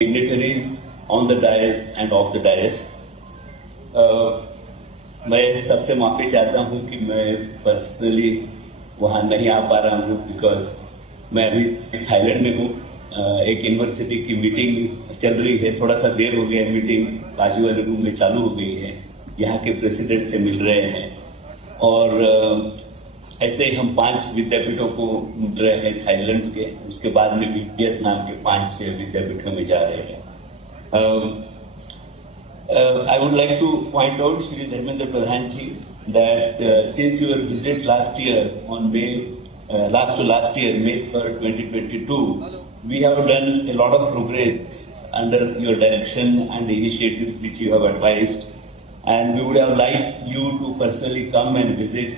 dignitaries on the dais and off the dais. मैं सबसे माफी चाहता हूं कि मैं पर्सनली वहां नहीं आ पा रहा हूं बिकॉज मैं अभी थाईलैंड में हूं. एक यूनिवर्सिटी की मीटिंग चल रही है. थोड़ा सा देर हो गया है. मीटिंग बाजू वाले रूम में चालू हो गई है. यहाँ के प्रेसिडेंट से मिल रहे हैं और ऐसे ही हम 5 विद्यापीठों को मिल रहे हैं थाईलैंड के. उसके बाद में भी वियतनाम के 5 विद्यापीठों में जा रहे हैं. I would like to point out, Shri Dharmendra Pradhan ji, that since your visit last year on last 3rd, 2022, we have done a lot of progress under your direction and the initiatives which you have advised, and we would have liked you to personally come and visit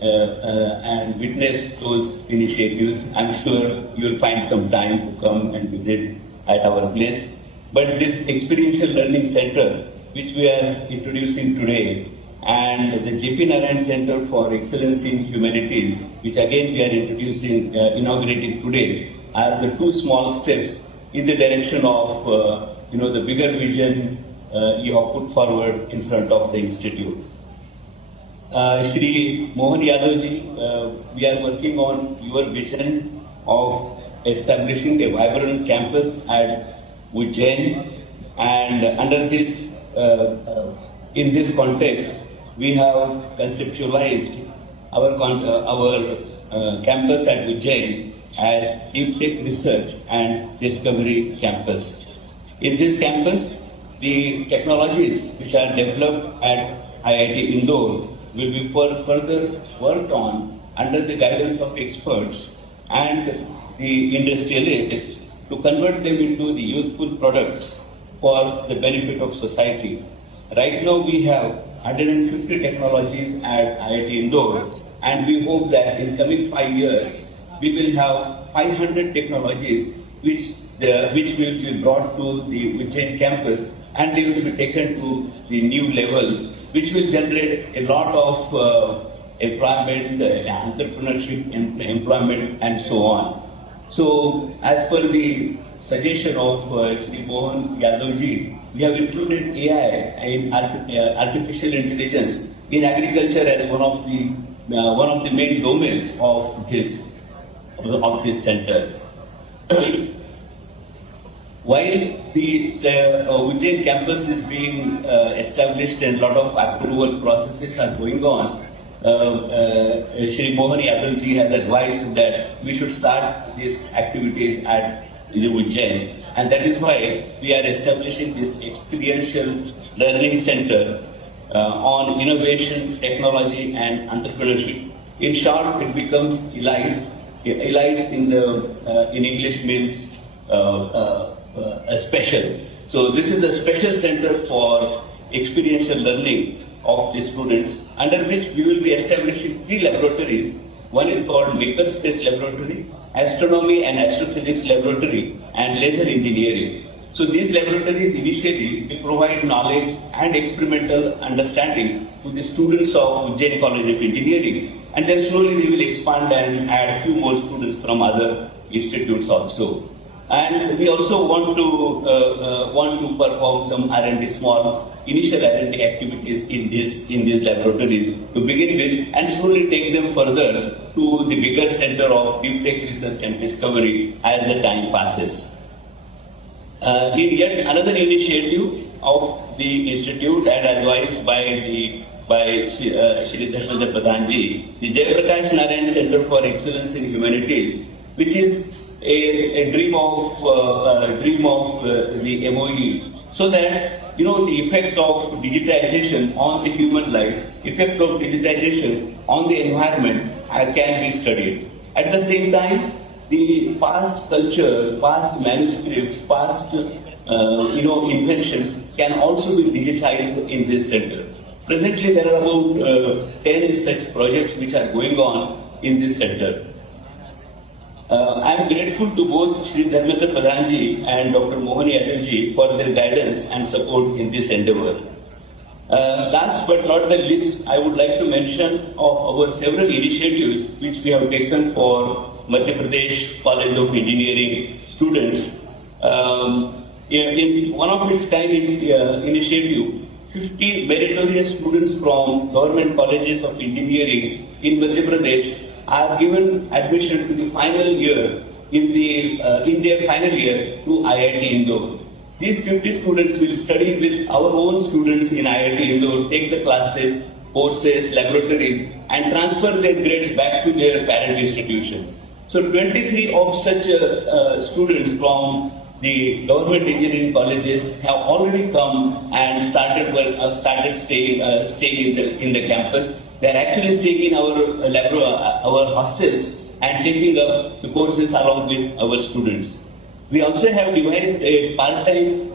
and witness those initiatives. I'm sure you'll find some time to come and visit at our place. But this experiential learning center, which we are introducing today, and the J.P. Narayan Center for Excellence in Humanities, which again we are inaugurating today, are the 2 small steps in the direction of the bigger vision you have put forward in front of the institute. Shri Mohan Yadav ji, we are working on your vision of establishing a vibrant campus at Ujjain, and under this, in this context, we have conceptualized our campus at Ujjain as Deep Tech Research and Discovery Campus. In this campus, the technologies which are developed at IIT Indore will be further worked on under the guidance of experts and the industrialists to convert them into the useful products for the benefit of society. Right now we have 150 technologies at IIT Indore, and we hope that in coming 5 years we will have 500 technologies which will be brought to the Ujjain campus, and they will be taken to the new levels, which will generate a lot of employment, entrepreneurship, employment, and so on. So, as per the suggestion of Shri Mohan Yadav ji, we have included AI and artificial intelligence in agriculture as one of the main domains of this center. While the Ujjain campus is being established and a lot of approval processes are going on, Shri Mohan Yadav ji has advised that we should start these activities at Ujjain, and that is why we are establishing this experiential learning center on innovation, technology, and entrepreneurship. In short, it becomes ELITE. ELITE in English means a special. So this is a special center for experiential learning of the students, under which we will be establishing 3 laboratories. One is called Makerspace Laboratory, Astronomy and Astrophysics Laboratory, and Laser Engineering. So these laboratories initially will provide knowledge and experimental understanding to the students of Ujjain College of Engineering, and then slowly they will expand and add few more students from other institutes also. And we also want to perform some R&D, small initial R&D activities in these laboratories to begin with, and slowly take them further to the bigger center of deep tech research and discovery as the time passes. In yet another initiative of the institute and advised by Shri Dharmendra Pradhan ji, the Jayaprakash Narayan Center for Excellence in Humanities, which is a dream of the MOE, so that the effect of digitization on the human life, effect of digitization on the environment can be studied. At the same time, the past culture, past manuscripts, past inventions can also be digitized in this center. Presently, there are about 10 such projects which are going on in this center. I am grateful to both Shri Dharmendra Pradhan ji and Dr. Mohan Yadav ji for their guidance and support in this endeavor. Last but not the least, I would like to mention of our several initiatives which we have taken for Madhya Pradesh College of Engineering students. in one of its kind initiative, 50 meritorious students from government colleges of engineering in Madhya Pradesh are given admission to the final year in their final year to IIT Indore. These 50 students will study with our own students in IIT Indore, take the classes, courses, laboratories, and transfer their grades back to their parent institution. So 23 of such students from the government engineering colleges have already come and started staying in the campus. They are actually staying in our hostels and taking up the courses along with our students. We also have devised a part-time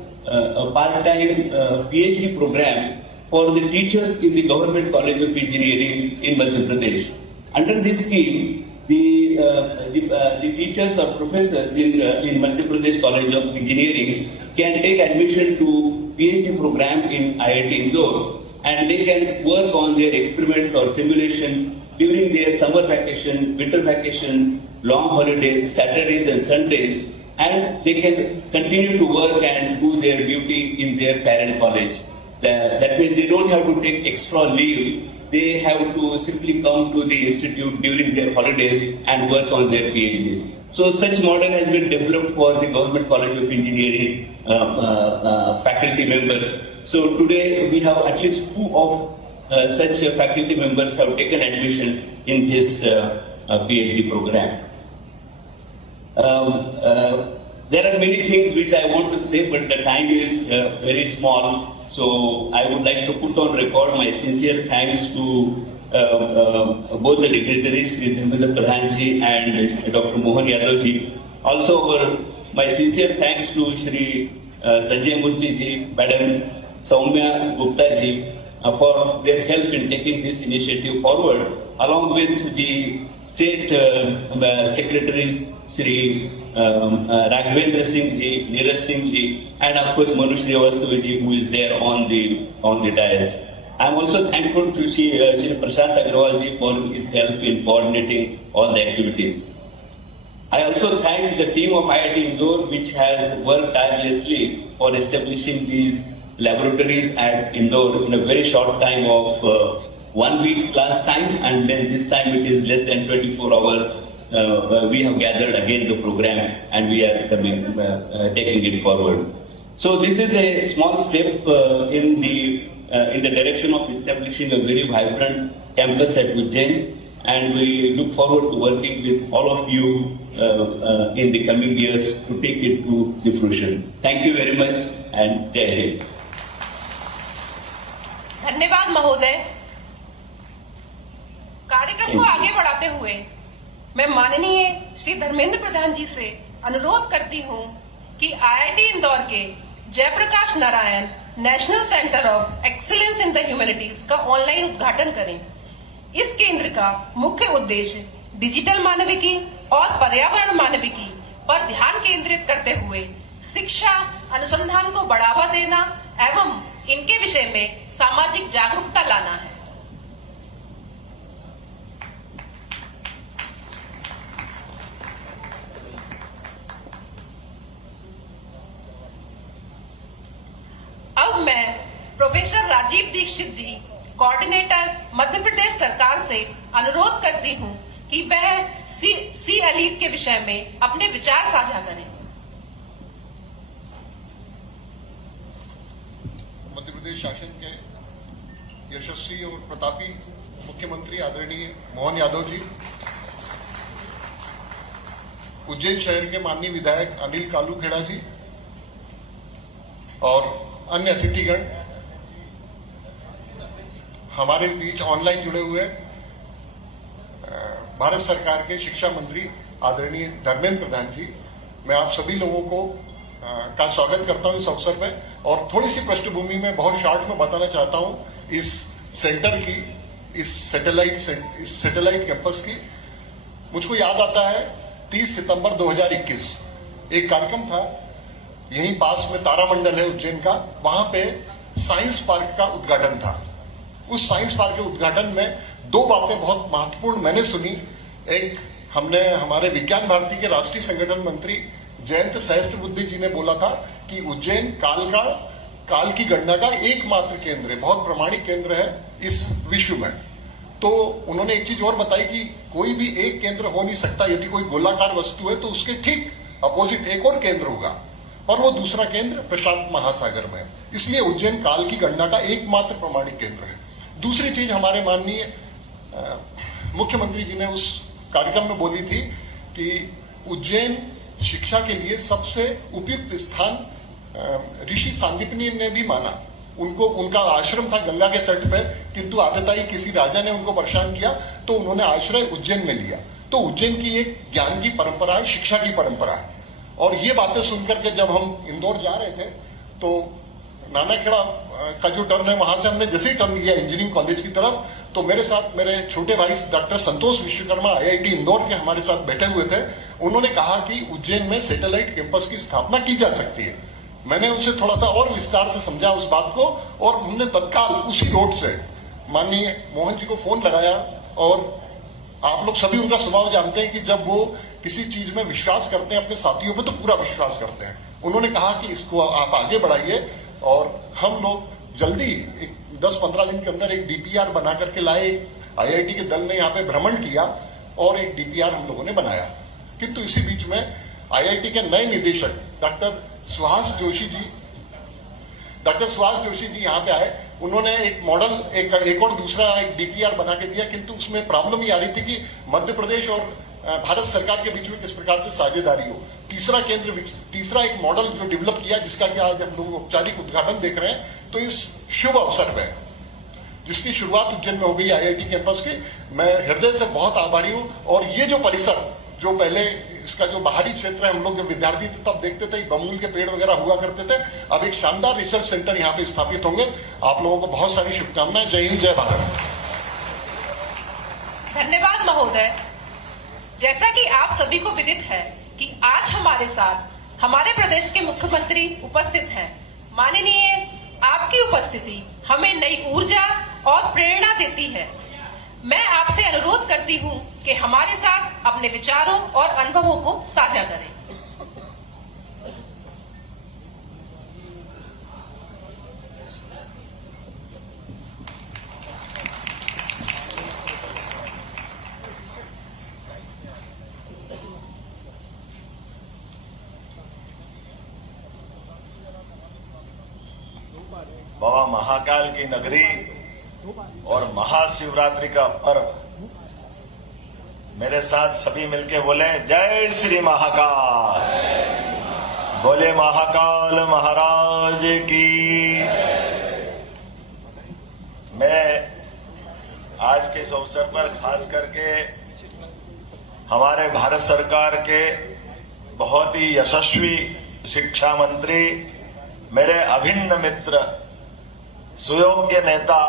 PhD program for the teachers in the Government College of Engineering in Madhya Pradesh. Under this scheme, the teachers or professors in Madhya Pradesh College of Engineering can take admission to PhD program in IIT Indore, and they can work on their experiments or simulation during their summer vacation, winter vacation, long holidays, Saturdays and Sundays, and they can continue to work and do their duty in their parent college. That means they don't have to take extra leave. They have to simply come to the institute during their holidays and work on their PhDs. So such model has been developed for the Government College of Engineering faculty members. So today we have at least 2 of such faculty members have taken admission in this PhD program. There are many things which I want to say, but the time is very small. So I would like to put on record my sincere thanks to both the dignitaries, Shri Dharmendra Pradhan ji and Dr. Mohan Yadav ji. Also my sincere thanks to Shri Sanjay Murthy ji, Madam Soumya Gupta ji for their help in taking this initiative forward, along with the state secretaries, Shri Raghavendra Singh ji, Neeraj Singh ji, and of course Manu Srivastava ji, who is there on the dais. I am also thankful to Shri Prashant Agrawal ji for his help in coordinating all the activities. I also thank the team of IIT Indore, which has worked tirelessly for establishing these laboratories at Indore in a very short time of 1 week last time, and then this time it is less than 24 hours. We have gathered again the program and we are taking it forward. So this is a small step in the direction of establishing a very vibrant campus at Ujjain, and we look forward to working with all of you in the coming years to take it to the fruition. Thank you very much and Jai Hind. धन्यवाद महोदय। कार्यक्रम को आगे बढ़ाते हुए मैं माननीय श्री धर्मेंद्र प्रधान जी से अनुरोध करती हूं कि आईआईटी इंदौर के Jayprakash Narayan national centre of excellence in the humanities का ऑनलाइन उद्घाटन करें। इस केंद्र का मुख्य उद्देश्य डिजिटल मानविकी और पर्यावरण मानविकी पर ध्यान केंद्रित करते हुए शिक्षा अनुसंधान को बढ़ावा देना एवं इनके विषय में सामाजिक जागरूकता लाना है। अब मैं प्रोफेसर राजीव दीक्षित जी, कोऑर्डिनेटर मध्य प्रदेश सरकार से अनुरोध करती हूं कि वह सी एलीट के विषय में अपने विचार साझा करें। मध्य प्रदेश शासन के यशस्वी और प्रतापी मुख्यमंत्री आदरणीय मोहन यादव जी, उज्जैन शहर के माननीय विधायक अनिल कालूखेड़ा जी और अन्य अतिथिगण, हमारे बीच ऑनलाइन जुड़े हुए भारत सरकार के शिक्षा मंत्री आदरणीय धर्मेंद्र प्रधान जी, मैं आप सभी लोगों को का स्वागत करता हूं इस अवसर में। और थोड़ी सी पृष्ठभूमि में बहुत शॉर्ट में बताना चाहता हूं इस सेंटर की, इस सैटेलाइट कैंपस की। मुझको याद आता है 30 सितंबर 2021 एक कार्यक्रम था, यहीं पास में तारामंडल है उज्जैन का, वहां पे साइंस पार्क का उद्घाटन था। उस साइंस पार्क के उद्घाटन में 2 बातें बहुत महत्वपूर्ण मैंने सुनी। एक, हमने हमारे विज्ञान भारती के राष्ट्रीय संगठन मंत्री जयंत सहस्त्रबुद्धे जी ने बोला था कि उज्जैन काल की गणना का एकमात्र केंद्र है, बहुत प्रमाणिक केंद्र है इस विश्व में। तो उन्होंने एक चीज और बताई कि कोई भी एक केंद्र हो नहीं सकता, यदि कोई गोलाकार वस्तु है तो उसके ठीक अपोजिट एक और केंद्र होगा, और वो दूसरा केंद्र प्रशांत महासागर में है। इसलिए उज्जैन काल की गणना का एकमात्र प्रमाणिक केंद्र है। दूसरी चीज हमारे माननीय मुख्यमंत्री जी ने उस कार्यक्रम में बोली थी कि उज्जैन शिक्षा के लिए सबसे उपयुक्त स्थान ऋषि सांदीपनि ने भी माना। उनका आश्रम था गंगा के तट पे, किंतु आतताई किसी राजा ने उनको परेशान किया तो उन्होंने आश्रय उज्जैन में लिया। तो उज्जैन की एक ज्ञान की परंपरा है, शिक्षा की परंपरा है। और ये बातें सुनकर के जब हम इंदौर जा रहे थे तो नानाखेड़ा का जो टर्न है वहां से हमने जैसे ही टर्न लिया इंजीनियरिंग कॉलेज की तरफ, तो मेरे साथ मेरे छोटे भाई डॉक्टर संतोष विश्वकर्मा IIT इंदौर के हमारे साथ बैठे हुए थे। उन्होंने कहा कि उज्जैन में सैटेलाइट कैंपस की स्थापना की जा सकती है। मैंने उनसे थोड़ा सा और विस्तार से समझा उस बात को, और हमने तत्काल उसी रोड से माननीय मोहन जी को फोन लगाया। और आप लोग सभी उनका स्वभाव जानते हैं कि जब वो किसी चीज में विश्वास करते हैं अपने साथियों पे तो पूरा विश्वास करते हैं। उन्होंने कहा कि इसको आप आगे बढ़ाइए, और हम लोग जल्दी 10-15 दिन के अंदर एक DPR बना करके लाए। IIT के दल ने यहाँ पे भ्रमण किया और एक DPR हम लोगों ने बनाया। किंतु इसी बीच में IIT के नए निदेशक डॉक्टर सुहास जोशी जी यहाँ पे आए। उन्होंने एक मॉडल एक और दूसरा एक DPR बना के दिया, किंतु उसमें प्रॉब्लम ये आ रही थी कि मध्य प्रदेश और भारत सरकार के बीच में किस प्रकार से साझेदारी हो। तीसरा एक मॉडल जो डेवलप किया, जिसका कि आज हम लोग औपचारिक उद्घाटन देख रहे हैं। तो इस शुभ अवसर पे जिसकी शुरुआत उज्जैन में हो गई IIT कैंपस की, मैं हृदय से बहुत आभारी हूं। और ये जो परिसर, जो पहले इसका जो बाहरी क्षेत्र है, हम लोग जब विद्यार्थी थे तब देखते थे बबूल के पेड़ वगैरह हुआ करते थे, अब एक शानदार रिसर्च सेंटर यहाँ पे स्थापित होंगे। आप लोगों को बहुत सारी शुभकामनाएं। जय हिंद, जय भारत। धन्यवाद महोदय। जैसा कि आप सभी को विदित है कि आज हमारे साथ हमारे प्रदेश के मुख्यमंत्री उपस्थित हैं। माननीय, आपकी उपस्थिति हमें नई ऊर्जा और प्रेरणा देती है। मैं आपसे अनुरोध करती हूं कि हमारे साथ अपने विचारों और अनुभवों को साझा करें। बाबा महाकाल की नगरी और महाशिवरात्रि का पर्व, मेरे साथ सभी मिलके बोले जय श्री महाकाल। बोले महाकाल महाराज की। मैं आज के इस अवसर पर खास करके हमारे भारत सरकार के बहुत ही यशस्वी शिक्षा मंत्री, मेरे अभिन्न मित्र, सुयोग्य नेता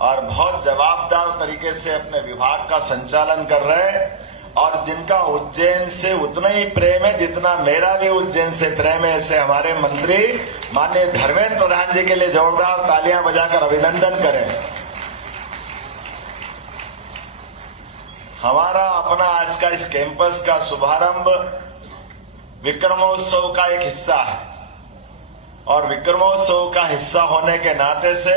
और बहुत जवाबदार तरीके से अपने विभाग का संचालन कर रहे हैं, और जिनका उज्जैन से उतना ही प्रेम है जितना मेरा भी उज्जैन से प्रेम है, ऐसे हमारे मंत्री माननीय धर्मेंद्र प्रधान जी के लिए जोरदार तालियां बजाकर अभिनंदन करें। हमारा अपना आज का इस कैंपस का शुभारंभ विक्रमोत्सव का एक हिस्सा है, और विक्रमोत्सव का हिस्सा होने के नाते से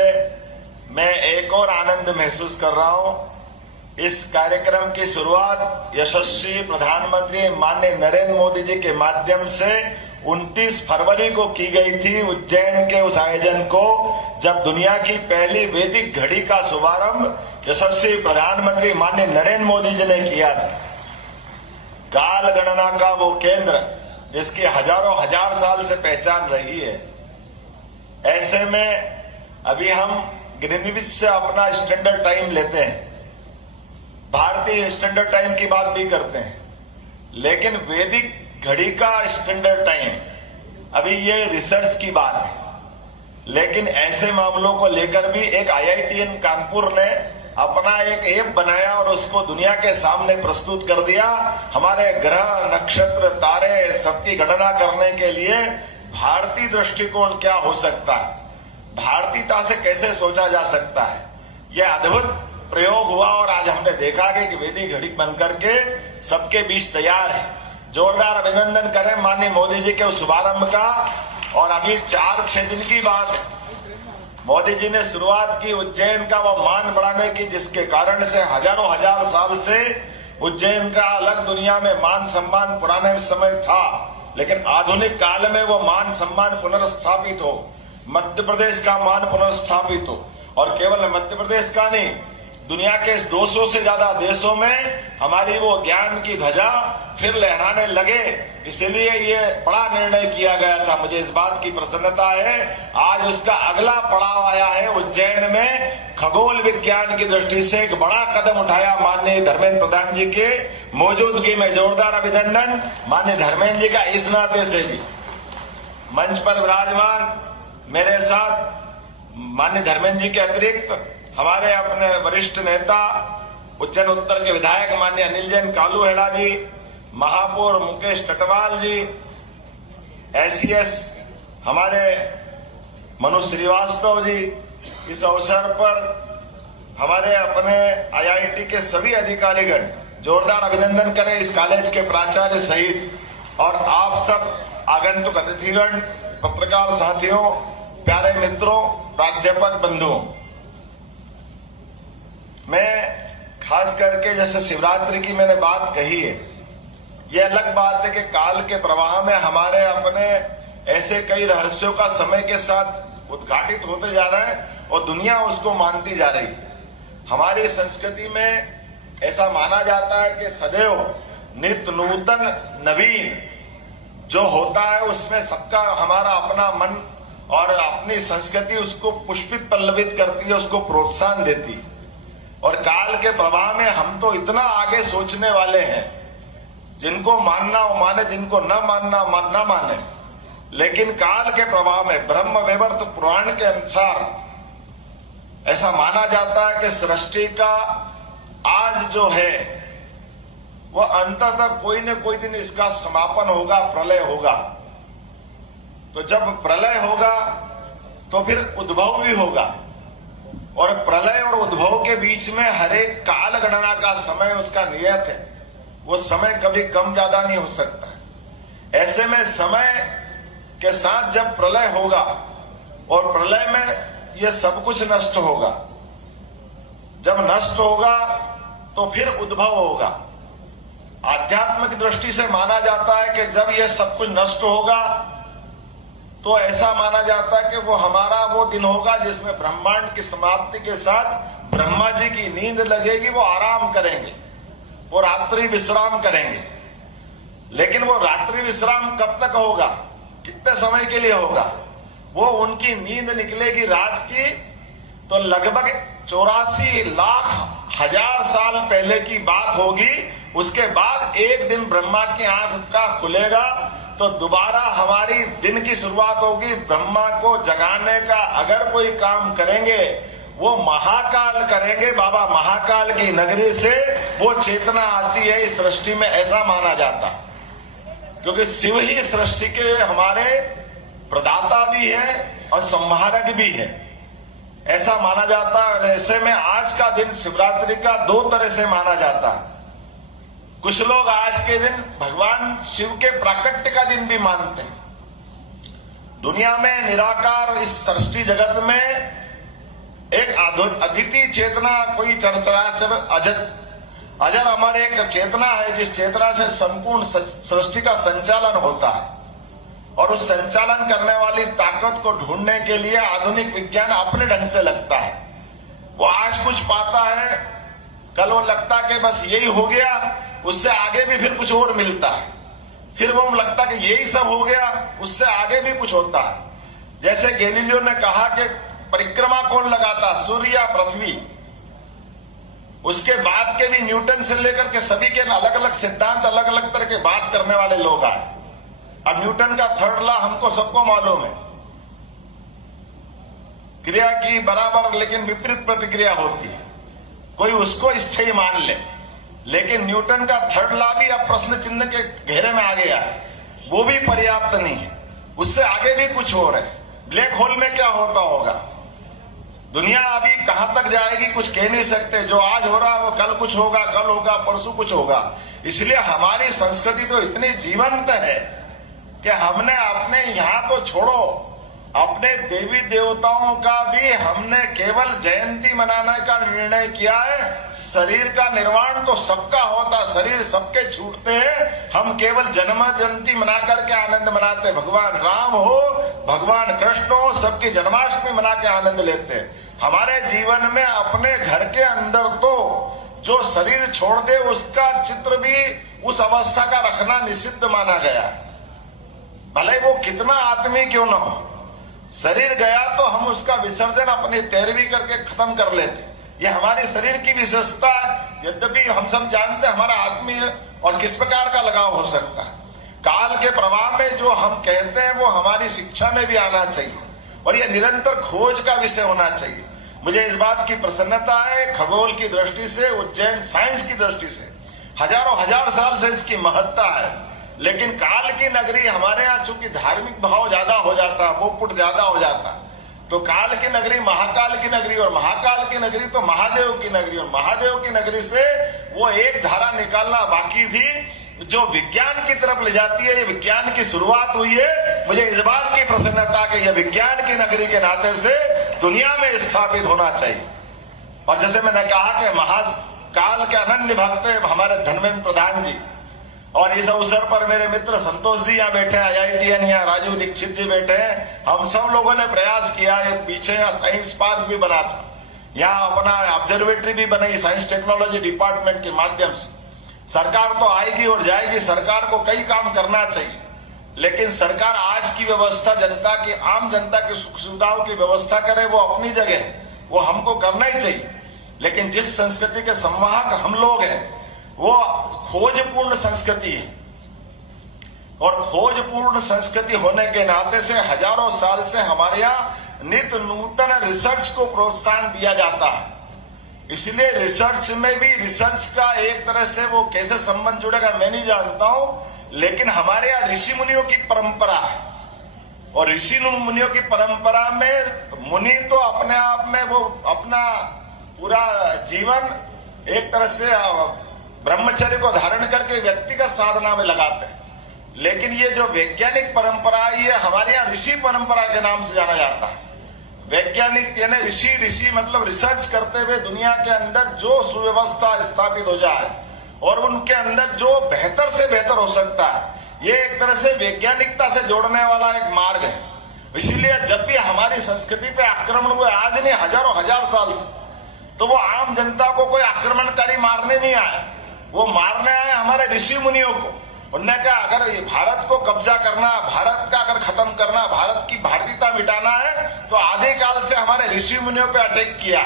मैं एक और आनंद महसूस कर रहा हूं। इस कार्यक्रम की शुरुआत यशस्वी प्रधानमंत्री माननीय नरेंद्र मोदी जी के माध्यम से 29 फरवरी को की गई थी। उज्जैन के उस आयोजन को जब दुनिया की पहली वैदिक घड़ी का शुभारंभ यशस्वी प्रधानमंत्री माननीय नरेंद्र मोदी जी ने किया था। काल गणना का वो केंद्र जिसकी हजारों हजार साल से पहचान रही है, ऐसे में अभी हम ग्रीनविच से अपना स्टैंडर्ड टाइम लेते हैं, भारतीय स्टैंडर्ड टाइम की बात भी करते हैं, लेकिन वैदिक घड़ी का स्टैंडर्ड टाइम अभी ये रिसर्च की बात है। लेकिन ऐसे मामलों को लेकर भी एक IITN कानपुर ने अपना एक ऐप बनाया और उसको दुनिया के सामने प्रस्तुत कर दिया। हमारे ग्रह, नक्षत्र, तारे सबकी गणना करने के लिए भारतीय दृष्टिकोण क्या हो सकता है, भारतीयता से कैसे सोचा जा सकता है, यह अद्भुत प्रयोग हुआ। और आज हमने देखा कि वैदिक घड़ी बनकर के सबके बीच तैयार है। जोरदार अभिनंदन करें माननीय मोदी जी के उस शुभारंभ का। और अभी 4-6 दिन की बात है, मोदी जी ने शुरुआत की उज्जैन का वो मान बढ़ाने की, जिसके कारण से हजारों हजार साल से उज्जैन का अलग दुनिया में मान सम्मान पुराने समय था, लेकिन आधुनिक काल में वो मान सम्मान पुनर्स्थापित हो, मध्य प्रदेश का मान पुनर्स्थापित हो। और केवल मध्य प्रदेश का नहीं, दुनिया के 200 से ज्यादा देशों में हमारी वो ज्ञान की ध्वजा फिर लहराने लगे। इसीलिए ये बड़ा निर्णय किया गया था। मुझे इस बात की प्रसन्नता है, आज उसका अगला पड़ाव आया है। उज्जैन में खगोल विज्ञान की दृष्टि से एक बड़ा कदम उठाया माननीय धर्मेंद्र प्रधान जी के मौजूदगी में। जोरदार अभिनंदन माननीय धर्मेंद्र जी का इस नाते से भी। मंच पर विराजमान मेरे साथ माननीय धर्मेंद्र जी के अतिरिक्त हमारे अपने वरिष्ठ नेता उज्जैन उत्तर के विधायक माननीय अनिल जैन कालू हेड़ा जी, महापौर मुकेश टटवाल जी, एसीएस हमारे मनु श्रीवास्तव जी। इस अवसर पर हमारे अपने आईआईटी के सभी अधिकारीगण, जोरदार अभिनंदन करें इस कॉलेज के प्राचार्य सहित, और आप सब आगंतुक अतिथिगण, पत्रकार साथियों, प्यारे मित्रों, प्राध्यापक बंधुओं। मैं खास करके जैसे शिवरात्रि की मैंने बात कही है, यह अलग बात है कि काल के प्रवाह में हमारे अपने ऐसे कई रहस्यों का समय के साथ उद्घाटित होते जा रहा है और दुनिया उसको मानती जा रही है। हमारी संस्कृति में ऐसा माना जाता है कि सदैव नित्य नूतन नवीन जो होता है उसमें सबका हमारा अपना मन और अपनी संस्कृति उसको पुष्पित पल्लवित करती है, उसको प्रोत्साहन देती है। और काल के प्रवाह में हम तो इतना आगे सोचने वाले हैं, जिनको मानना हो माने, जिनको न मानना न माने, लेकिन काल के प्रवाह में ब्रह्म वैवर्त पुराण के अनुसार ऐसा माना जाता है कि सृष्टि का आज जो है वह अंततः कोई न कोई दिन इसका समापन होगा, प्रलय होगा। तो जब प्रलय होगा तो फिर उद्भव भी होगा, और प्रलय और उद्भव के बीच में हर एक काल गणना का समय उसका नियत है। वो समय कभी कम ज्यादा नहीं हो सकता। ऐसे में समय के साथ जब प्रलय होगा और प्रलय में ये सब कुछ नष्ट होगा, जब नष्ट होगा तो फिर उद्भव होगा। आध्यात्म की दृष्टि से माना जाता है कि जब ये सब कुछ नष्ट होगा तो ऐसा माना जाता है कि वो हमारा वो दिन होगा जिसमें ब्रह्मांड की समाप्ति के साथ ब्रह्मा जी की नींद लगेगी, वो आराम करेंगे, वो रात्रि विश्राम करेंगे। लेकिन वो रात्रि विश्राम कब तक होगा, कितने समय के लिए होगा? वो उनकी नींद निकलेगी रात की तो लगभग 84 लाख हजार साल पहले की बात होगी। उसके बाद एक दिन ब्रह्मा की आंख का खुलेगा तो दोबारा हमारी दिन की शुरुआत होगी। ब्रह्मा को जगाने का अगर कोई काम करेंगे वो महाकाल करेंगे। बाबा महाकाल की नगरी से वो चेतना आती है इस सृष्टि में, ऐसा माना जाता, क्योंकि शिव ही सृष्टि के हमारे प्रदाता भी है और संहारक भी है, ऐसा माना जाता है। ऐसे में आज का दिन शिवरात्रि का 2 तरह से माना जाता है। कुछ लोग आज के दिन भगवान शिव के प्राकट्य का दिन भी मानते हैं। दुनिया में निराकार इस सृष्टि जगत में एक अद्वितीय चेतना, कोई चराचर अजर अमर एक चेतना है, जिस चेतना से संपूर्ण सृष्टि का संचालन होता है। और उस संचालन करने वाली ताकत को ढूंढने के लिए आधुनिक विज्ञान अपने ढंग से लगता है। वो आज कुछ पाता है, कल वो लगता है कि बस यही हो गया, उससे आगे भी फिर कुछ और मिलता है। फिर वो लगता है कि यही सब हो गया, उससे आगे भी कुछ होता है। जैसे गैलीलियो ने कहा कि परिक्रमा कौन लगाता, सूर्य या पृथ्वी। उसके बाद के भी न्यूटन से लेकर के सभी के अलग अलग सिद्धांत, अलग अलग तरह के बात करने वाले लोग आए। अब न्यूटन का 3rd लॉ हमको सबको मालूम है, क्रिया की बराबर लेकिन विपरीत प्रतिक्रिया होती है। कोई उसको स्थायी मान ले, लेकिन न्यूटन का 3rd लॉ भी अब प्रश्न चिन्ह के घेरे में आ गया है, वो भी पर्याप्त नहीं है। उससे आगे भी कुछ हो रहा है। ब्लैक होल में क्या होता होगा, दुनिया अभी कहां तक जाएगी कुछ कह नहीं सकते। जो आज हो रहा है वो कल कुछ होगा, कल होगा, परसों कुछ होगा। इसलिए हमारी संस्कृति तो इतनी जीवंत है कि हमने अपने यहां तो छोड़ो, अपने देवी देवताओं का भी हमने केवल जयंती मनाने का निर्णय किया है। शरीर का निर्वाण तो सबका होता, शरीर सबके छूटते हैं, हम केवल जन्म जयंती मना करके आनंद मनाते। भगवान राम हो, भगवान कृष्ण हो, सबकी जन्माष्टमी मना के आनंद लेते हैं। हमारे जीवन में अपने घर के अंदर तो जो शरीर छोड़ दे उसका चित्र भी उस अवस्था का रखना निषिद्ध माना गया है, भले वो कितना आत्मी क्यों न हो। शरीर गया तो हम उसका विसर्जन अपनी तैरवी करके खत्म कर लेते, ये हमारी शरीर की विशेषता है। यद्यपि हम सब जानते हैं हमारा आत्मीय और किस प्रकार का लगाव हो सकता है। काल के प्रवाह में जो हम कहते हैं वो हमारी शिक्षा में भी आना चाहिए और यह निरंतर खोज का विषय होना चाहिए। मुझे इस बात की प्रसन्नता है, खगोल की दृष्टि से, उज्जैन साइंस की दृष्टि से हजारों हजार साल से इसकी महत्ता है। लेकिन काल की नगरी हमारे यहाँ चूंकि धार्मिक भाव ज्यादा हो जाता, वो पुट ज्यादा हो जाता, तो काल की नगरी महाकाल की नगरी और महाकाल की नगरी तो महादेव की नगरी और महादेव की नगरी से वो एक धारा निकालना बाकी थी जो विज्ञान की तरफ ले जाती है। ये विज्ञान की शुरुआत हुई है। मुझे इस बात की प्रसन्नता कि यह विज्ञान की नगरी के नाते से दुनिया में स्थापित होना चाहिए। और जैसे मैंने कहा कि महाकाल के अनन्य भक्त हमारे धर्मेंद्र प्रधान जी, और इस अवसर पर मेरे मित्र संतोष जी यहाँ बैठे हैं, IITN यहाँ राजू दीक्षित जी बैठे हैं। हम सब लोगों ने प्रयास किया है, पीछे यहाँ साइंस पार्क भी बना था, यहाँ अपना ऑब्जर्वेटरी भी बनाई साइंस टेक्नोलॉजी डिपार्टमेंट के माध्यम से। सरकार तो आएगी और जाएगी, सरकार को कई काम करना चाहिए, लेकिन सरकार आज की व्यवस्था जनता की, आम जनता की सुख सुविधाओं की व्यवस्था करे वो अपनी जगह है, वो हमको करना ही चाहिए। लेकिन जिस संस्कृति के संवाहक हम लोग हैं वो खोजपूर्ण संस्कृति है, और खोजपूर्ण संस्कृति होने के नाते से हजारों साल से हमारे यहाँ नित्य नूतन रिसर्च को प्रोत्साहन दिया जाता है। इसलिए रिसर्च में भी, रिसर्च का एक तरह से वो कैसे संबंध जुड़ेगा मैं नहीं जानता हूं, लेकिन हमारे यहाँ ऋषि मुनियों की परंपरा है, और ऋषि मुनियों की परंपरा में मुनि तो अपने आप में वो अपना पूरा जीवन एक तरह से ब्रह्मचर्य को धारण करके व्यक्तिगत साधना में लगाते हैं। लेकिन ये जो वैज्ञानिक परंपरा है ये हमारे यहाँ ऋषि परंपरा के नाम से जाना जाता है। वैज्ञानिक यानी ऋषि मतलब रिसर्च करते हुए दुनिया के अंदर जो सुव्यवस्था स्थापित हो जाए और उनके अंदर जो बेहतर से बेहतर हो सकता है, ये एक तरह से वैज्ञानिकता से जोड़ने वाला एक मार्ग है। इसीलिए जब भी हमारी संस्कृति पे आक्रमण हुए, आज नहीं हजारों हजार साल से, तो वो आम जनता को कोई आक्रमणकारी मारने नहीं आए, वो मारने आए हमारे ऋषि मुनियों को। उन्होंने कहा अगर भारत को कब्जा करना, भारत का अगर खत्म करना, भारत की भारतीयता मिटाना है तो आदि काल से हमारे ऋषि मुनियों पे अटैक किया।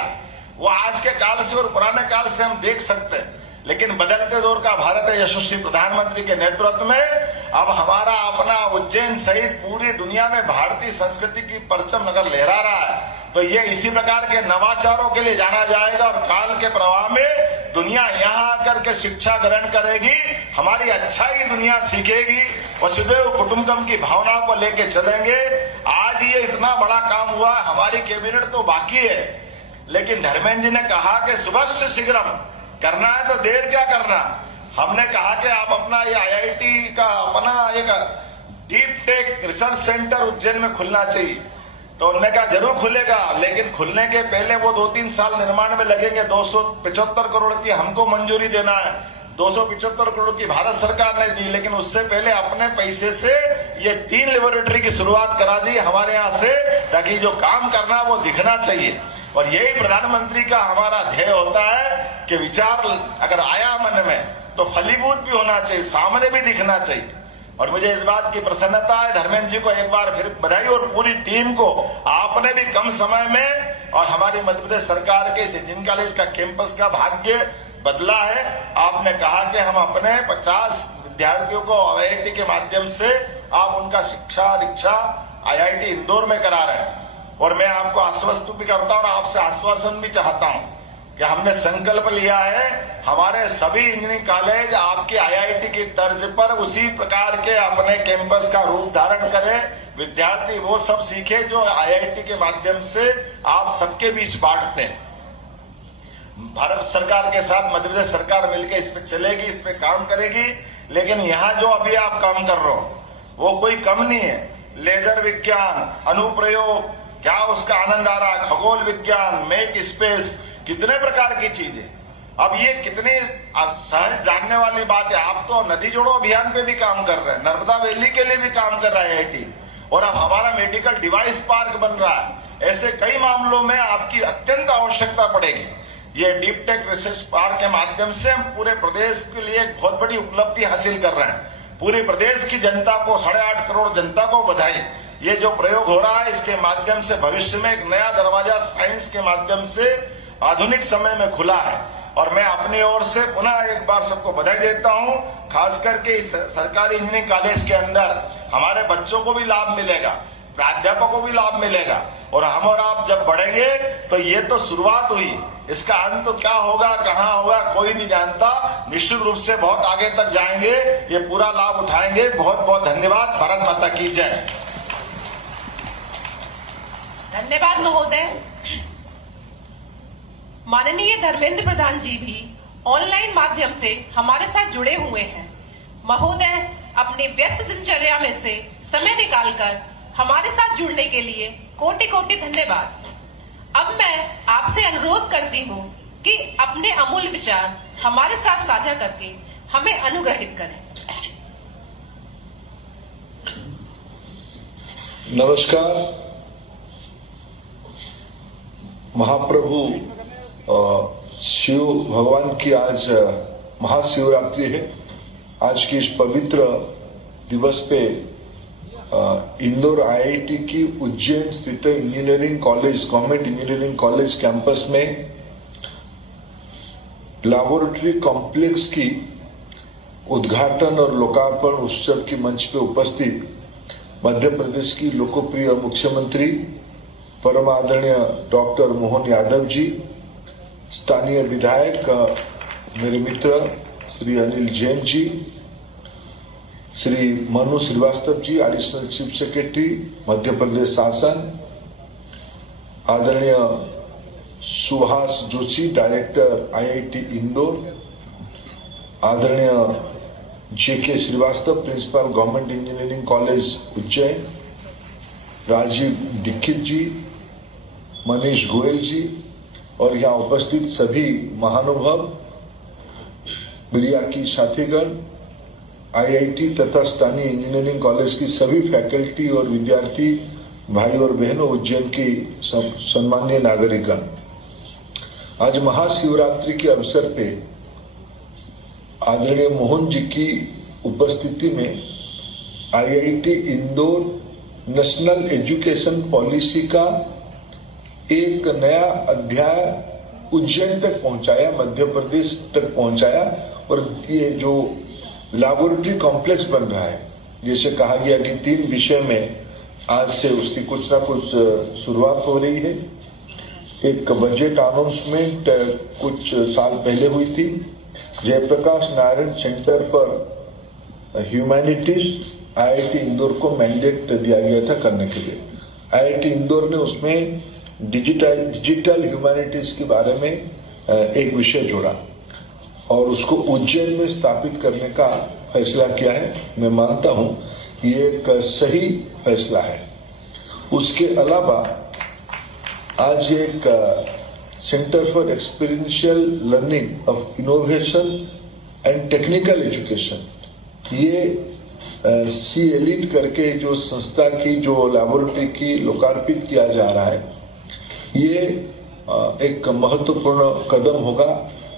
वो आज के काल से और पुराने काल से हम देख सकते हैं, लेकिन बदलते दौर का भारत यशस्वी प्रधानमंत्री के नेतृत्व में अब हमारा अपना उज्जैन सहित पूरी दुनिया में भारतीय संस्कृति की परचम नगर लहरा रहा है। तो ये इसी प्रकार के नवाचारों के लिए जाना जाएगा और काल के प्रवाह में दुनिया यहाँ आकर के शिक्षा ग्रहण करेगी, हमारी अच्छाई दुनिया सीखेगी, वसुधैव कुटुंबकम की भावना को लेके चलेंगे। आज ये इतना बड़ा काम हुआ, हमारी कैबिनेट तो बाकी है, लेकिन धर्मेंद्र जी ने कहा कि सुबह से शीघ्रम करना है तो देर क्या करना। हमने कहा कि आप अपना ये IIT का अपना एक deep tech research centre Ujjain में खुलना चाहिए। तो उन्होंने कहा जरूर खुलेगा, लेकिन खुलने के पहले वो 2-3 साल निर्माण में लगेंगे। 275 करोड़ की हमको मंजूरी देना है, 275 करोड़ की भारत सरकार ने दी, लेकिन उससे पहले अपने पैसे से ये 3 लेबोरेटरी की शुरुआत करा दी हमारे यहाँ से, ताकि जो काम करना वो दिखना चाहिए। और यही प्रधानमंत्री का हमारा ध्येय होता है कि विचार अगर आया मन में तो फलीभूत भी होना चाहिए, सामने भी दिखना चाहिए। और मुझे इस बात की प्रसन्नता है, धर्मेंद्र जी को एक बार फिर बधाई, और पूरी टीम को। आपने भी कम समय में और हमारी मध्य प्रदेश सरकार के इस इंजीनियरिंग कॉलेज का कैंपस का भाग्य बदला है। आपने कहा कि हम अपने 50 विद्यार्थियों को IIT के माध्यम से आप उनका शिक्षा दीक्षा IIT इंदौर में करा रहे हैं। और मैं आपको आश्वस्त भी करता हूं और आपसे आश्वासन भी चाहता हूं कि हमने संकल्प लिया है हमारे सभी इंजीनियरिंग कॉलेज आपके IIT की तर्ज पर उसी प्रकार के अपने कैंपस का रूप धारण करें, विद्यार्थी वो सब सीखे जो IIT के माध्यम से आप सबके बीच बांटते हैं। भारत सरकार के साथ मध्य प्रदेश सरकार मिलकर इस पे चलेगी, इस पे काम करेगी। लेकिन यहाँ जो अभी आप काम कर रहे हो वो कोई कम नहीं है। लेजर विज्ञान, अनुप्रयोग, क्या उसका आनंद आ रहा, खगोल विज्ञान, मेक स्पेस, कितने प्रकार की चीजें। अब ये कितनी सहज जानने वाली बात है। आप तो नदी जोड़ो अभियान पे भी काम कर रहे हैं, नर्मदा वैली के लिए भी काम कर रहा है IIT, और अब हमारा मेडिकल डिवाइस पार्क बन रहा है। ऐसे कई मामलों में आपकी अत्यंत आवश्यकता पड़ेगी। ये डीप टेक रिसर्च पार्क के माध्यम से हम पूरे प्रदेश के लिए एक बहुत बड़ी उपलब्धि हासिल कर रहे हैं। पूरे प्रदेश की जनता को, 8.5 करोड़ जनता को बधाई। ये जो प्रयोग हो रहा है, इसके माध्यम से भविष्य में एक नया दरवाजा साइंस के माध्यम से आधुनिक समय में खुला है। और मैं अपनी ओर से पुनः एक बार सबको बधाई देता हूं। खास करके इस सरकारी इंजीनियरिंग कॉलेज के अंदर हमारे बच्चों को भी लाभ मिलेगा, प्राध्यापकों को भी लाभ मिलेगा, और हम और आप जब बढ़ेंगे तो ये तो शुरुआत हुई, इसका अंत तो क्या होगा, कहां होगा, कोई नहीं जानता। निश्चित रूप से बहुत आगे तक जाएंगे, ये पूरा लाभ उठाएंगे। बहुत बहुत धन्यवाद। भारत माता की जय। धन्यवाद महोदय। माननीय धर्मेंद्र प्रधान जी भी ऑनलाइन माध्यम से हमारे साथ जुड़े हुए हैं। महोदय अपने व्यस्त दिनचर्या में से समय निकालकर हमारे साथ जुड़ने के लिए कोटि कोटि धन्यवाद। अब मैं आपसे अनुरोध करती हूँ कि अपने अमूल्य विचार हमारे साथ साझा करके हमें अनुग्रहित करें। नमस्कार। महाप्रभु शिव भगवान की आज महाशिवरात्रि है। आज की इस पवित्र दिवस पे इंदौर IIT की उज्जैन स्थित engineering college, government engineering college campus में लैबोरेटरी कॉम्प्लेक्स की उद्घाटन और लोकार्पण उत्सव की मंच पे उपस्थित मध्य प्रदेश की लोकप्रिय मुख्यमंत्री परम आदरणीय डॉक्टर मोहन यादव जी, स्थानीय विधायक मेरे मित्र Shri Anil Jain ji, Shri Manu Srivastava ji, additional chief secretary Madhya Pradesh शासन, आदरणीय सुहास जोशी, डायरेक्टर IIT इंदौर, आदरणीय JK Srivastava, principal government engineering college Ujjain, Rajiv Dikshit ji, Manish Goyal ji, और यहाँ उपस्थित सभी महानुभाव, मीडिया की साथीगण, IIT तथा स्थानीय इंजीनियरिंग कॉलेज की सभी फैकल्टी और विद्यार्थी भाई और बहनों, उज्जैन की सम्मानीय नागरिकगण, आज महाशिवरात्रि के अवसर पे आदरणीय मोहन जी की उपस्थिति में IIT Indore national education policy का एक नया अध्याय उज्जैन तक पहुंचाया, मध्य प्रदेश तक पहुंचाया। और ये जो लैबोरेटरी कॉम्प्लेक्स बन रहा है, जैसे कहा गया कि 3 विषय में आज से उसकी कुछ ना कुछ शुरुआत हो रही है। एक बजट अनाउंसमेंट कुछ साल पहले हुई थी, Jayprakash Narayan centre for humanities IIT Indore को मैंडेट दिया गया था करने के लिए। IIT इंदौर ने उसमें डिजिटल ह्यूमैनिटीज के बारे में एक विषय जोड़ा और उसको उज्जैन में स्थापित करने का फैसला किया है। मैं मानता हूं ये एक सही फैसला है। उसके अलावा आज एक centre for experiential learning of innovation and technical education, ये CELIT करके जो संस्था की जो लैबोरेटरी की लोकार्पित किया जा रहा है, ये एक महत्वपूर्ण कदम होगा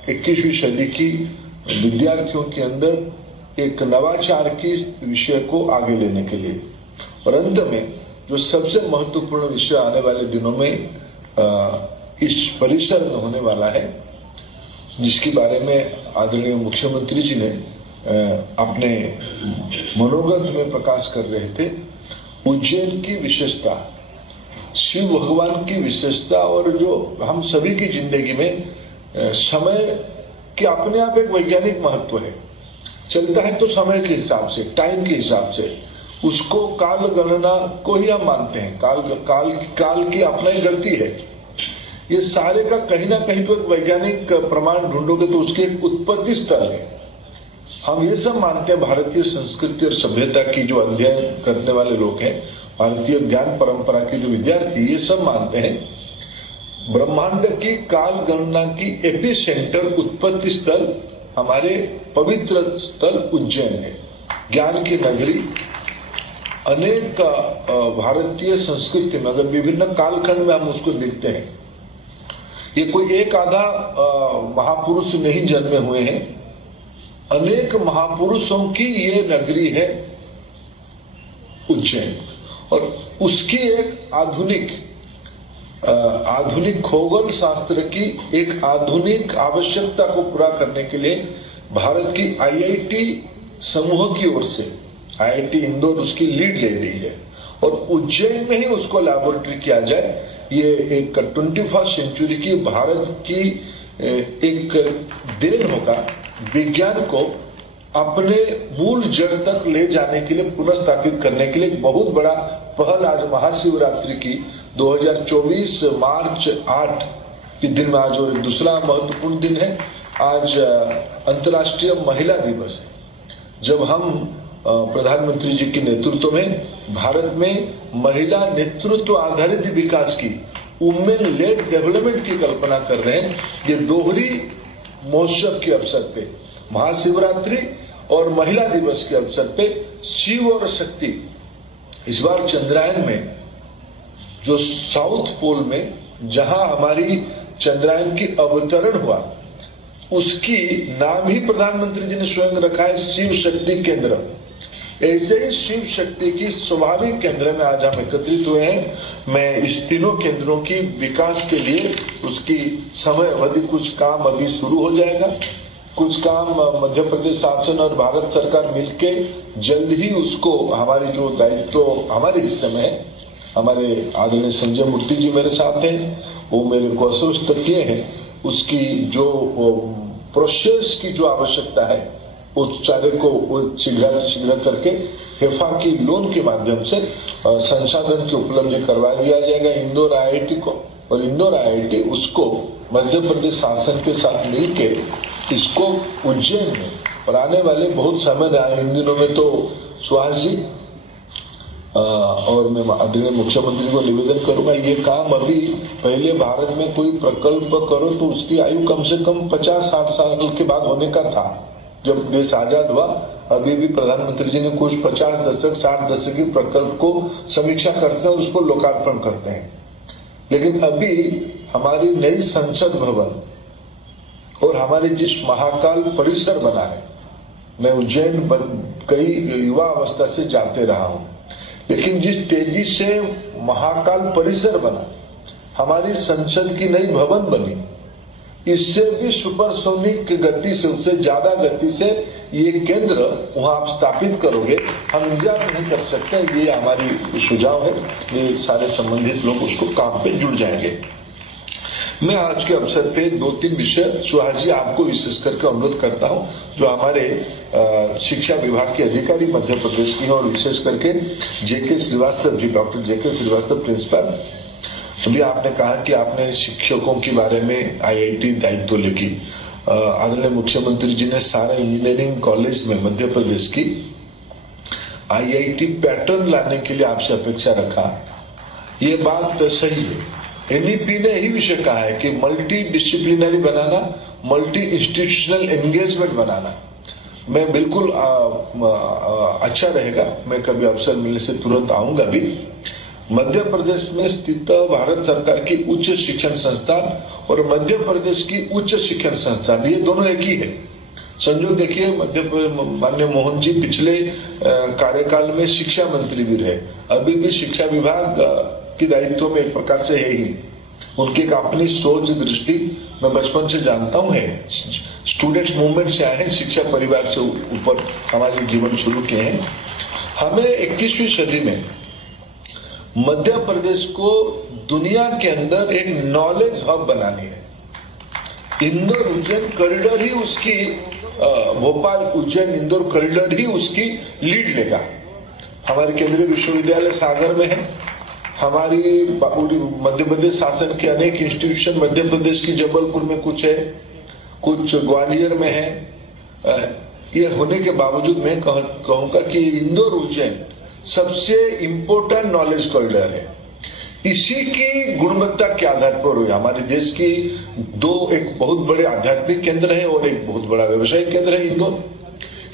21वीं सदी की विद्यार्थियों के अंदर एक नवाचार की विषय को आगे लेने के लिए। और अंत में जो सबसे महत्वपूर्ण विषय आने वाले दिनों में इस परिसर में होने वाला है, जिसके बारे में आदरणीय मुख्यमंत्री जी ने अपने मनोगत में प्रकाश कर रहे थे, उज्जैन की विशेषता, शिव भगवान की विशेषता, और जो हम सभी की जिंदगी में समय के अपने आप एक वैज्ञानिक महत्व है। चलता है तो समय के हिसाब से, टाइम के हिसाब से, उसको काल गणना को ही हम मानते हैं। काल की अपना ही गलती है। ये सारे का कहीं ना कहीं तो एक वैज्ञानिक प्रमाण ढूंढोगे तो उसकी एक उत्पत्ति स्थल है। हम ये सब मानते हैं, भारतीय संस्कृति और सभ्यता की जो अध्ययन करने वाले लोग हैं, भारतीय ज्ञान परंपरा के जो विद्यार्थी, ये सब मानते हैं ब्रह्मांड की काल गणना की एपी सेंटर, उत्पत्ति स्थल हमारे पवित्र स्थल उज्जैन है, ज्ञान की नगरी। अनेक भारतीय संस्कृति में अगर विभिन्न कालखंड में हम उसको देखते हैं, ये कोई एक आधा महापुरुष नहीं जन्मे हुए हैं, अनेक महापुरुषों की ये नगरी है उज्जैन। और उसकी एक आधुनिक खगोल शास्त्र की एक आधुनिक आवश्यकता को पूरा करने के लिए भारत की आईआईटी समूह की ओर से आईआईटी इंदौर उसकी लीड ले रही है, और उज्जैन में ही उसको लैबोरेटरी किया जाए। ये एक 21st सेंचुरी की भारत की एक देन होगा, विज्ञान को अपने मूल जड़ तक ले जाने के लिए, पुनर्स्थापित करने के लिए एक बहुत बड़ा पहल आज महाशिवरात्रि की 2024 मार्च 8 के दिन में, आज और दूसरा महत्वपूर्ण दिन है, आज अंतर्राष्ट्रीय महिला दिवस है, जब हम प्रधानमंत्री जी के नेतृत्व में भारत में महिला नेतृत्व आधारित विकास की, वुमेन लेड डेवलपमेंट की कल्पना कर रहे हैं। ये दोहरी महोत्सव के अवसर पे, महाशिवरात्रि और महिला दिवस के अवसर पे, शिव और शक्ति, इस बार चंद्रायन में जो साउथ पोल में जहां हमारी चंद्रायन की अवतरण हुआ, उसकी नाम ही प्रधानमंत्री जी ने स्वयं रखा है शिव शक्ति केंद्र। ऐसे ही शिव शक्ति की स्वाभाविक केंद्र में आज हम एकत्रित हुए हैं। मैं इस तीनों केंद्रों की विकास के लिए उसकी समय अवधि, कुछ काम अभी शुरू हो जाएगा, कुछ काम मध्य प्रदेश शासन और भारत सरकार मिलके जल्द ही उसको, हमारी जो दायित्व हमारे हिस्से में है, हमारे आदरणीय संजय मूर्ति जी मेरे साथ हैं, वो मेरे को आश्वस्त किए हैं, उसकी जो प्रोसेस की जो आवश्यकता है उस सारे को शीघ्र करके हेफा की लोन के माध्यम से संसाधन की उपलब्धि करवा दिया जाएगा इंदौर आईआईटी को, और इंदौर आईआईटी उसको मध्य प्रदेश शासन के साथ मिलकर इसको उज्जैन में, और आने वाले बहुत समय आए इन दिनों में तो सुहास जी और मैं आदरणीय मुख्यमंत्री को निवेदन करूंगा, ये काम अभी, पहले भारत में कोई प्रकल्प करो तो उसकी आयु कम से कम 50-60 साल के बाद होने का था। जब देश आजाद हुआ, अभी भी प्रधानमंत्री जी ने कुछ 50 दशक 60 दशक के प्रकल्प को समीक्षा करते हैं और उसको लोकार्पण करते हैं। लेकिन अभी हमारी नई संसद भवन और हमारे जिस महाकाल परिसर बना है, मैं उज्जैन कई युवा अवस्था से जाते रहा हूं, लेकिन जिस तेजी से महाकाल परिसर बना, हमारी संसद की नई भवन बनी, इससे भी सुपरसोनिक गति से, उससे ज्यादा गति से ये केंद्र वहां आप स्थापित करोगे, हम इंतजार नहीं कर सकते। ये हमारी सुझाव है, ये सारे संबंधित लोग उसको काम पे जुड़ जाएंगे। मैं आज के अवसर पे 2-3 विषय सुहास जी आपको विशेष करके अनुरोध करता हूं, जो हमारे शिक्षा विभाग के अधिकारी मध्य प्रदेश की हैं, और विशेष करके जेके श्रीवास्तव जी, डॉक्टर जेके श्रीवास्तव प्रिंसिपल। अभी आपने कहा कि आपने शिक्षकों के बारे में आईआईटी दायित्व लेगी। आदरणीय मुख्यमंत्री जी ने सारा इंजीनियरिंग कॉलेज में मध्य प्रदेश की आईआईटी पैटर्न लाने के लिए आपसे अपेक्षा रखा, ये बात सही है। एनईपी ने यही विषय कहा है कि मल्टी डिसिप्लिनरी बनाना, मल्टी इंस्टीट्यूशनल एंगेजमेंट बनाना। मैं बिल्कुल अच्छा रहेगा, मैं कभी अवसर मिलने से तुरंत आऊंगा भी। मध्य प्रदेश में स्थित भारत सरकार की उच्च शिक्षण संस्थान और मध्य प्रदेश की उच्च शिक्षण संस्थान, ये दोनों एक ही है। संजोग देखिए, माननीय मोहन जी पिछले कार्यकाल में शिक्षा मंत्री भी रहे, अभी भी शिक्षा विभाग की दायित्व में एक प्रकार से है ही। उनकी एक अपनी सोच दृष्टि मैं बचपन से जानता हूं है, स्टूडेंट्स मूवमेंट से आए हैं, शिक्षा परिवार से ऊपर सामाजिक जीवन शुरू किए हैं। हमें 21वीं सदी में मध्य प्रदेश को दुनिया के अंदर एक नॉलेज हब बनानी है। इंदौर उज्जैन कॉरिडोर ही उसकी, भोपाल उज्जैन इंदौर कॉरिडोर ही उसकी लीड लेगा। हमारे केंद्रीय विश्वविद्यालय सागर में है, हमारी मध्य प्रदेश शासन के अनेक इंस्टीट्यूशन मध्य प्रदेश की जबलपुर में कुछ है, कुछ ग्वालियर में है, ये होने के बावजूद मैं कहूंगा कि इंदौर उज्जैन सबसे इंपोर्टेंट नॉलेज कॉरिडोर है। इसी की गुणवत्ता के आधार पर हुई हमारे देश की एक बहुत बड़े आध्यात्मिक केंद्र है और एक बहुत बड़ा व्यवसायिक केंद्र है इंदौर।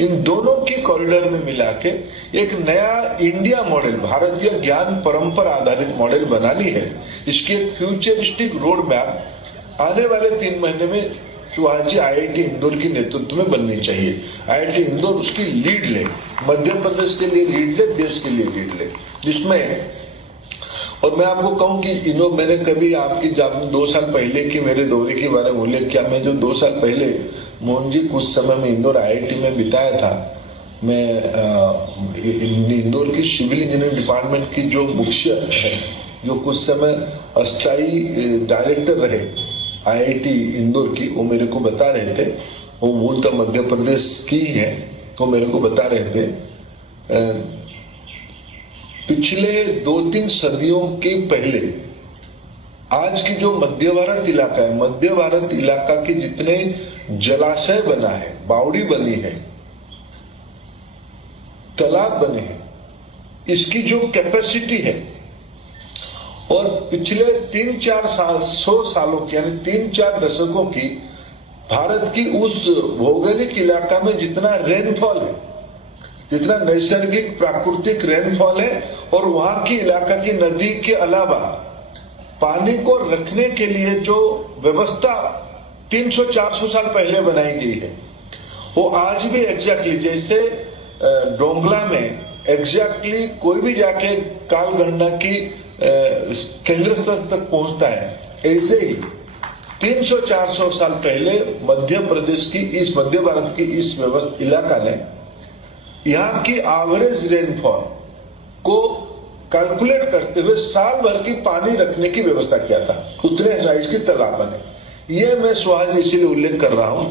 इन दोनों की कॉरिडोर में मिला के एक नया इंडिया मॉडल, भारतीय ज्ञान परंपरा आधारित मॉडल बनानी है। इसकी एक फ्यूचरिस्टिक रोड मैप आने वाले 3 महीने में सुहाजी आईआईटी इंदौर की नेतृत्व में बननी चाहिए। आईआईटी इंदौर उसकी लीड ले, मध्य प्रदेश के लिए लीड ले, देश के लिए लीड ले, जिसमें और मैं आपको कहूं कि मैंने कभी आपकी 2 साल पहले की मेरे दौरे के बारे में उल्लेख किया। मैं जो 2 साल पहले मोहन जी कुछ समय में इंदौर आईआईटी में बिताया था, मैं इंदौर की सिविल इंजीनियरिंग डिपार्टमेंट की जो मुख्य है, जो कुछ समय अस्थायी डायरेक्टर रहे आईआईटी इंदौर की, वो मेरे को बता रहे थे, वो मूलतः मध्य प्रदेश की है, तो मेरे को बता रहे थे पिछले 2-3 सदियों के पहले आज की जो मध्य भारत इलाका है, मध्य भारत इलाका के जितने जलाशय बना है, बावड़ी बनी है, तालाब बने हैं, इसकी जो कैपेसिटी है और पिछले 3-4 सालों की यानी 3-4 दशकों की भारत की उस भौगोलिक इलाका में जितना रेनफॉल है, जितना नैसर्गिक प्राकृतिक रेनफॉल है, और वहां की इलाका की नदी के अलावा पानी को रखने के लिए जो व्यवस्था 300-400 साल पहले बनाई गई है, वो आज भी एग्जैक्टली जैसे डोंगला में एग्जैक्टली कोई भी जाके काल गणना की केंद्र स्तर तक पहुंचता है, ऐसे ही 300-400 साल पहले मध्य प्रदेश की इस मध्य भारत की इस इलाका ने यहां की एवरेज रेनफॉल को कैलकुलेट करते हुए साल भर की पानी रखने की व्यवस्था किया था। उतने साइज की तालाब बने। ये मैं सुहाज इसीलिए उल्लेख कर रहा हूं,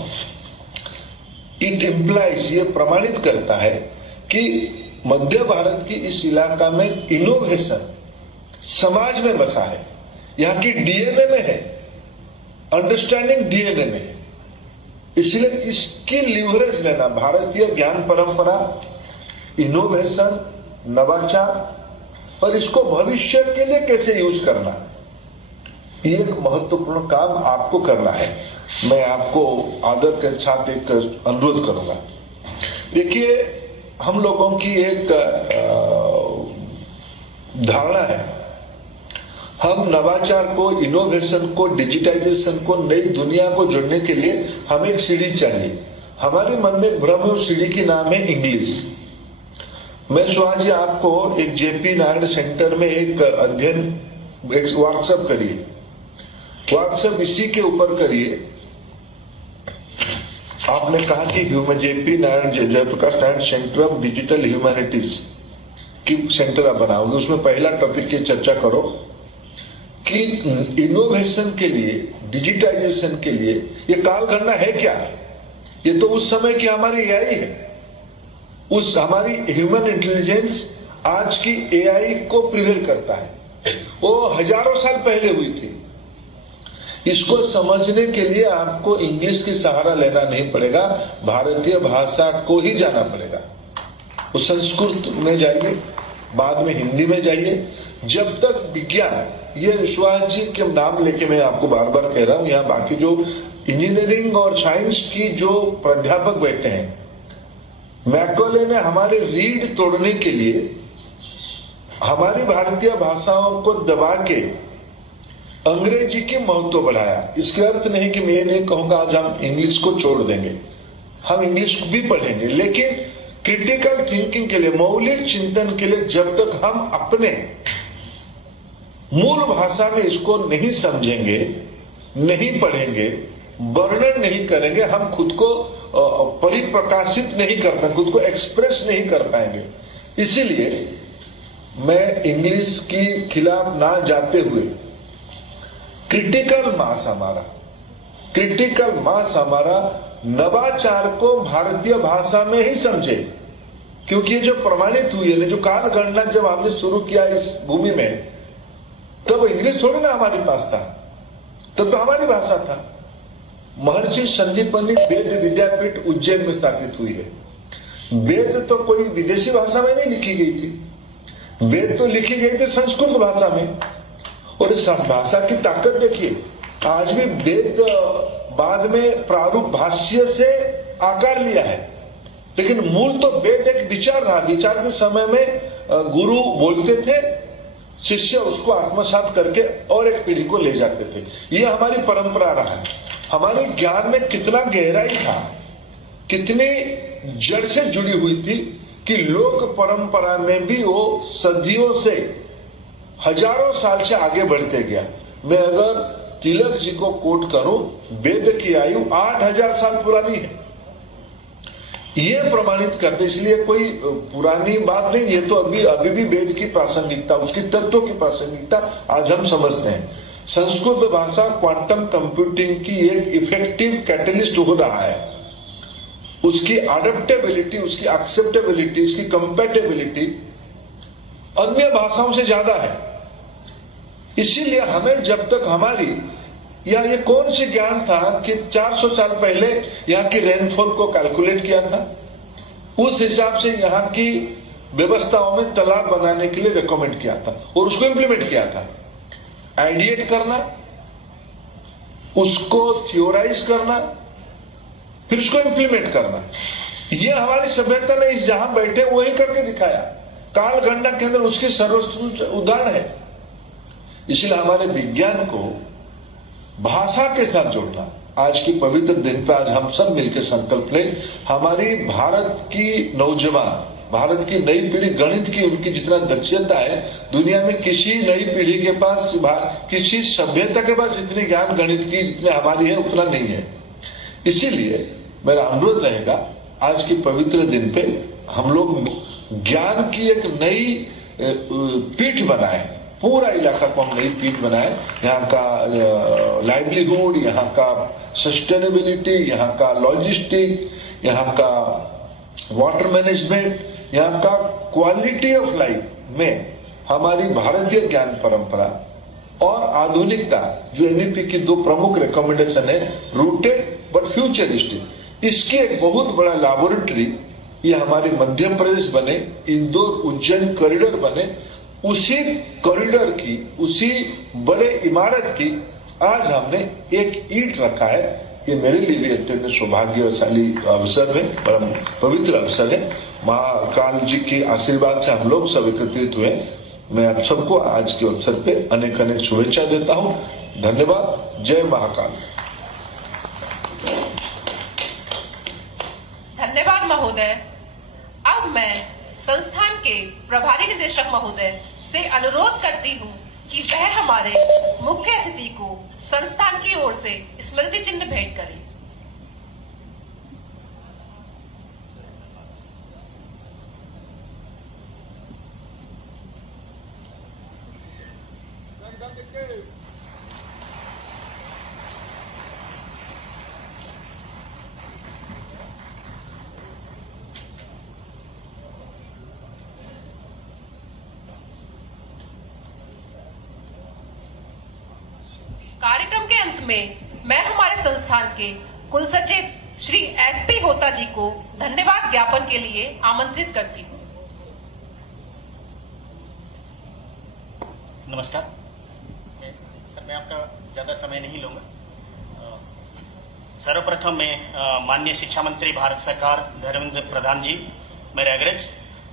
इट इम्प्लाइज, ये प्रमाणित करता है कि मध्य भारत की इस इलाका में इनोवेशन समाज में बसा है, यहां की डीएनए में है, अंडरस्टैंडिंग डीएनए में है। इसलिए इसकी लिवरेज लेना, भारतीय ज्ञान परंपरा, इनोवेशन, नवाचार, और इसको भविष्य के लिए कैसे यूज करना, ये एक महत्वपूर्ण काम आपको करना है। मैं आपको आदर के साथ एक अनुरोध करूंगा। देखिए, हम लोगों की एक धारणा है, हम नवाचार को, इनोवेशन को, डिजिटाइजेशन को, नई दुनिया को जोड़ने के लिए हमें एक सीढ़ी चाहिए। हमारे मन में एक भ्रम है, उस सीढ़ी की नाम है इंग्लिश। मैं सुहाजी आपको एक जेपी नारायण सेंटर में एक अध्ययन, एक वर्कशॉप करिए, वर्कशॉप इसी के ऊपर करिए। आपने कहा कि JP Narayan, Jayprakash Narayan centre of digital humanities की सेंटर आप बनाओगे, उसमें पहला टॉपिक की चर्चा करो कि इनोवेशन के लिए, डिजिटाइजेशन के लिए ये काल गणना है क्या। ये तो उस समय की हमारी एआई है, उस हमारी ह्यूमन इंटेलिजेंस आज की एआई को प्रिवेल करता है, वो हजारों साल पहले हुई थी। इसको समझने के लिए आपको इंग्लिश की सहारा लेना नहीं पड़ेगा, भारतीय भाषा को ही जाना पड़ेगा। वो संस्कृत में जाइए, बाद में हिंदी में जाइए। जब तक विज्ञान, ये सुहास जी के नाम लेके मैं आपको बार बार कह रहा हूं, यहां बाकी जो इंजीनियरिंग और साइंस की जो प्राध्यापक बैठे हैं, मैकॉले ने हमारे रीढ़ तोड़ने के लिए हमारी भारतीय भाषाओं को दबा के अंग्रेजी की महत्व बढ़ाया। इसका अर्थ नहीं कि मैं ये नहीं कहूंगा आज हम इंग्लिश को छोड़ देंगे, हम इंग्लिश भी पढ़ेंगे, लेकिन क्रिटिकल थिंकिंग के लिए, मौलिक चिंतन के लिए जब तक हम अपने मूल भाषा में इसको नहीं समझेंगे, नहीं पढ़ेंगे, वर्णन नहीं करेंगे, हम खुद को परिप्रकाशित नहीं कर पाएंगे, खुद को एक्सप्रेस नहीं कर पाएंगे। इसीलिए मैं इंग्लिश के खिलाफ ना जाते हुए क्रिटिकल मास हमारा नवाचार को भारतीय भाषा में ही समझे, क्योंकि ये जो प्रमाणित हुई है, जो काल गणना जब हमने शुरू किया इस भूमि में, तब इंग्लिश थोड़ी ना हमारे पास था, तब तो हमारी भाषा था। महर्षि संदीपनी वेद विद्यापीठ उज्जैन में स्थापित हुई है। वेद तो कोई विदेशी भाषा में नहीं लिखी गई थी, वेद तो लिखी गई थी संस्कृत भाषा में। और इस भाषा की ताकत देखिए, आज भी वेद बाद में प्रारूप भाष्य से आकार लिया है, लेकिन मूल तो वेद एक विचार रहा। विचार के समय में गुरु बोलते थे, शिष्य उसको आत्मसात करके और एक पीढ़ी को ले जाते थे। ये हमारी परंपरा रहा है। हमारे ज्ञान में कितना गहराई था, कितनी जड़ से जुड़ी हुई थी कि लोक परंपरा में भी वो सदियों से, हजारों साल से आगे बढ़ते गया। मैं अगर तिलक जी को कोट करूं, वेद की आयु 8000 साल पुरानी है। ये प्रमाणित करते, इसलिए कोई पुरानी बात नहीं, ये तो अभी भी वेद की प्रासंगिकता, उसकी तत्वों की प्रासंगिकता आज हम समझते हैं। संस्कृत भाषा क्वांटम कंप्यूटिंग की एक इफेक्टिव कैटलिस्ट हो रहा है। उसकी अडेप्टेबिलिटी, उसकी एक्सेप्टेबिलिटी, उसकी कंपैटिबिलिटी अन्य भाषाओं से ज्यादा है। इसीलिए हमें जब तक हमारी, या ये कौन सी ज्ञान था कि 400 साल पहले यहाँ की रेनफॉल को कैलकुलेट किया था, उस हिसाब से यहाँ की व्यवस्थाओं में तालाब बनाने के लिए रिकमेंड किया था और उसको इंप्लीमेंट किया था। आइडिएट करना, उसको थियोराइज करना, फिर उसको इंप्लीमेंट करना, ये हमारी सभ्यता ने इस जहां बैठे वही करके दिखाया। कालगणना के अंदर उसकी सर्वोत्कृष्ट उदाहरण है। इसलिए हमारे विज्ञान को भाषा के साथ जोड़ना, आज की पवित्र दिन पे आज हम सब मिलकर संकल्प लें। हमारी भारत की नौजवान, भारत की नई पीढ़ी, गणित की उनकी जितना दक्षता है, दुनिया में किसी नई पीढ़ी के पास, किसी सभ्यता के पास इतनी ज्ञान गणित की जितने हमारी है उतना नहीं है। इसीलिए मेरा अनुरोध रहेगा, आज की पवित्र दिन पे हम लोग ज्ञान की एक नई पीठ बनाए, पूरा इलाका को हम नई पीठ बनाए। यहाँ का लाइवलीहुड, यहाँ का सस्टेनेबिलिटी, यहाँ का लॉजिस्टिक, यहाँ का वाटर मैनेजमेंट, यहाँ का क्वालिटी ऑफ लाइफ में हमारी भारतीय ज्ञान परंपरा और आधुनिकता, जो एनईपी की दो प्रमुख रिकमेंडेशन है, रूटेड बट फ्यूचरिस्टिक, इसकी एक बहुत बड़ा लैबोरेटरी ये हमारे मध्य प्रदेश बने, इंदौर उज्जैन कॉरिडोर बने। उसी कॉरिडोर की, उसी बड़े इमारत की आज हमने एक ईंट रखा है। ये मेरे लिए भी अत्यंत सौभाग्यशाली अवसर है, बड़ा पवित्र अवसर है। मां काल जी के आशीर्वाद से हम लोग सब एकत्रित हुए। मैं आप सबको आज के अवसर पे अनेक अनेक शुभेच्छा देता हूं। धन्यवाद। जय महाकाल। धन्यवाद महोदय। अब मैं संस्थान के प्रभारी निदेशक महोदय से अनुरोध करती हूँ कि वह हमारे मुख्य अतिथि को संस्थान की ओर से स्मृति चिन्ह भेंट करें। कार्यक्रम के अंत में मैं हमारे संस्थान के कुल सचिव श्री एसपी होता जी को धन्यवाद ज्ञापन के लिए आमंत्रित करती हूँ। नमस्कार सर, मैं आपका ज्यादा समय नहीं लूंगा। सर्वप्रथम मैं माननीय शिक्षा मंत्री भारत सरकार धर्मेंद्र प्रधान जी, मेरे अग्रज,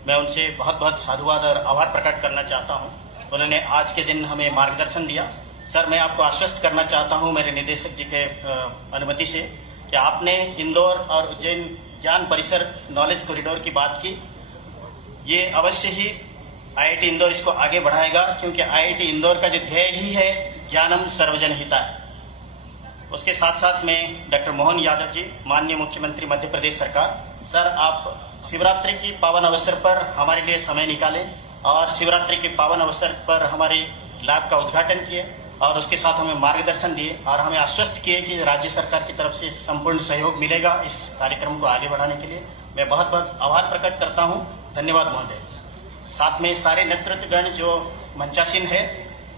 मैं उनसे बहुत बहुत साधुवाद और आभार प्रकट करना चाहता हूं। उन्होंने आज के दिन हमें मार्गदर्शन दिया। सर, मैं आपको आश्वस्त करना चाहता हूं मेरे निदेशक जी के अनुमति से कि आपने इंदौर और उज्जैन ज्ञान परिसर नॉलेज कॉरिडोर की बात की। ये अवश्य ही आईआईटी इंदौर इसको आगे बढ़ाएगा, क्योंकि आईआईटी इंदौर का जो ध्येय ही है ज्ञानम सर्वजन हिताय। उसके साथ साथ में डॉक्टर मोहन यादव जी, माननीय मुख्यमंत्री मध्य प्रदेश सरकार, सर आप शिवरात्रि की पावन अवसर पर हमारे लिए समय निकाले और शिवरात्रि के पावन अवसर पर हमारे लैब का उद्घाटन किए और उसके साथ हमें मार्गदर्शन दिए और हमें आश्वस्त किए कि राज्य सरकार की तरफ से संपूर्ण सहयोग मिलेगा इस कार्यक्रम को आगे बढ़ाने के लिए। मैं बहुत बहुत आभार प्रकट करता हूं। धन्यवाद महोदय। साथ में सारे नेतृत्वगण जो मंचासीन है,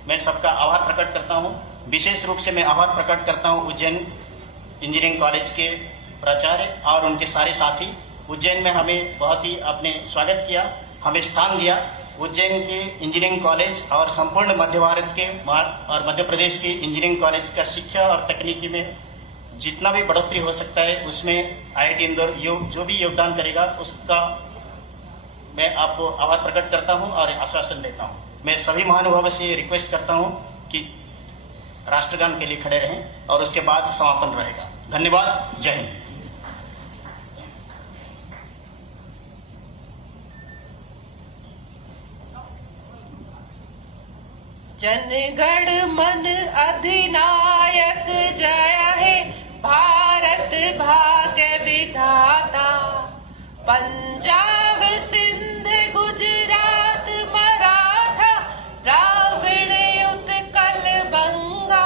मैं सबका आभार प्रकट करता हूं। विशेष रूप से मैं आभार प्रकट करता हूं उज्जैन इंजीनियरिंग कॉलेज के प्राचार्य और उनके सारे साथी, उज्जैन में हमें बहुत ही आपने स्वागत किया, हमें स्थान दिया। उज्जैन के इंजीनियरिंग कॉलेज और संपूर्ण मध्य भारत के और मध्य प्रदेश के इंजीनियरिंग कॉलेज का शिक्षा और तकनीकी में जितना भी बढ़ोतरी हो सकता है उसमें IIT इंदौर जो भी योगदान करेगा उसका मैं आपको आभार प्रकट करता हूं और आश्वासन देता हूं। मैं सभी महानुभावों से रिक्वेस्ट करता हूं कि राष्ट्रगान के लिए खड़े रहें और उसके बाद समापन रहेगा। धन्यवाद। जय हिंद। जनगण मन अधिनायक जय हे भारत भाग्य विधाता। पंजाब सिंध गुजरात मराठा द्राविड़ उत्कल बंगा।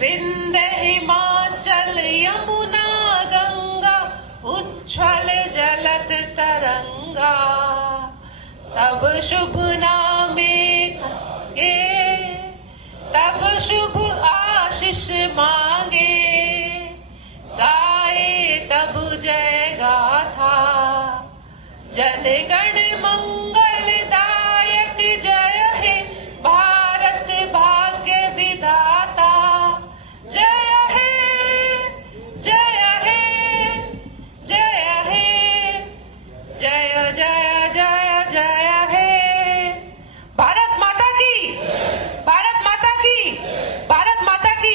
विंध्य हिमाचल यमुना गंगा उच्छ्वल जलत तरंगा। तब शुभ नामे तब शुभ आशीष मांगे। गाए तब जय गाथा। जनगण मंगलदायक जय हे भारत भाग्य विधाता। जय हे जय हे जय हे जय जय जय जय हे। भारत माता की, भारत माता की, भारत माता की।